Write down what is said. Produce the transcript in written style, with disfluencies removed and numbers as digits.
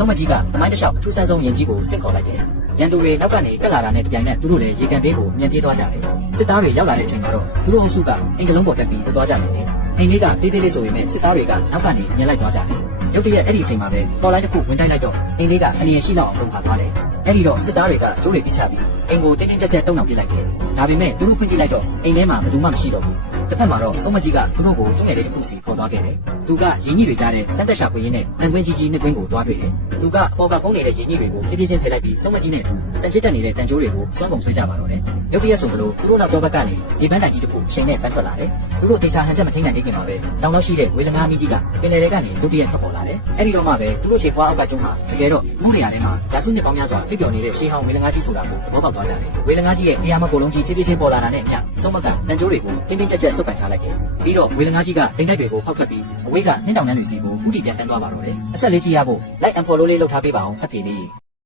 ဆုံးမကြီးကတမိုင်းတစ်လျှောက်အထူးဆန်းဆုံးရင်ကြီးကိုစစ်ခေါ်လိုက်တယ်ရန်သူတွေနောက်ကနေတက်လာတာနဲ့တပြိုင်နက်သူတို့လည်းရေကန်ပေးကိုအမြန်ပြေးသွားကြတယ်စစ်သားတွေရောက်လာတဲ့အချိန်မှာတော့သူတို့အုပ်စုကအင်ကလုံးပေါ်တက်ပြီးသွားကြတယ်အိမ်လေးကတေးသေးလေးဆိုပေမဲ့စစ်သားတွေကနောက်ကနေမြင်လိုက်သွားကြတယ်ရုတ်တရက်အဲ့ဒီအချိန်မှာပဲပေါ်လိုက်တစ်ခုဝင်တိုက်လိုက်တော့အိမ်လေးကအလျင်ရှိလောက်အောင်ပုံခါသွားတယ်အဲ့ဒီတော့စစ်သားတွေကကျိုးတွေပြချပြီးအိမ်ကိုတင်းတင်းကြပ်ကြပ်တုံနှောင်ပြလိုက်တယ်ဒါပေမဲ့သူတို့ဖွင့်ကြည့်လိုက်တော့အိမ်ထဲမှာဘယ်သူမှမရှိတော့ဘူးတစ်ဖက်မှာတော့ဆုံးမကြီးကသူတို့ကိုကျုံးငယ်လေးတစ်ခုစီခေါ်သွားခဲ့တယ်သူကရင်းကြီးတွေကြားတဲ့စမ်းသက်ရှာဖွေရင်းနဲ့တန်ခွင်းကြီးကြီးနှစ်ကွင်းကိုသွားတွေ့တယ်သူကအပေါ်ကပုံနေတဲ့ရင်းကြီးတွေကိုဖြည်းဖြည်းချင်းဖယ်လိုက်ပြီးဆုံးမကြီးနဲ့တန်ချစ်တက်နေတဲ့တန်ကြိုးတွေကိုစွမ်းကုန်ဆွဲကြပါတော့တယ်ရုတ်တရက်ဆိုသလိုသူတို့နောက်ကျောဘက်ကနေရေပန်းတိုင်ကြီးတစ်ခုချိန်နဲ့ပန်းထွက်လာတယ်သူတို့တေချာဟန်ချက်မထိန်နိုင်နေခင်မှာပဲတောင်လောက်ရှိတဲ့ဝေလငါမီးကြီးကပင်လယ်ထဲကနေရုတ်တရက်ထွက်ပေါ်လာတယ်အဲ့ဒီတော့မှပဲသူတို့ခြေပွားအောက်ကကျုံးဟာတကယ်တော့မှုနေရာထဲမှာရာစုနှစ်ပေါင်းများစွာဖိပျော်နေတဲ့ရှေးဟောင်းဝေလငါကြီးဆိုတာကိုသဘောပေါက်သွားကြတယ်ဝေလငါကြီးရဲ့နေရာမကိုလုံးကြီးဖြည်းဖြည်းချင်းပေါ်လာတာနဲ့အမျှဆုံးမကတန်ကြိုးတွေကိုတင်းတင်းကြပ်ကြပ်ဆုပ်ပိုင်ထားလိုက်တယ်ပြီးတော့ဝေလငါကြီးကတိမ်တိုက်တွေကိုဖောက်ထွက်ပြီးအဝေးကနှင်းတောင်နှန်းတွေစီကိုဥတီပြန်တန်းသွားပါတော့တယ်အဆက်လေးကြည့်ရဖို့ like and follow လေးလုပ်ထားပေးပါအောင်ဖတ်ပြေလေး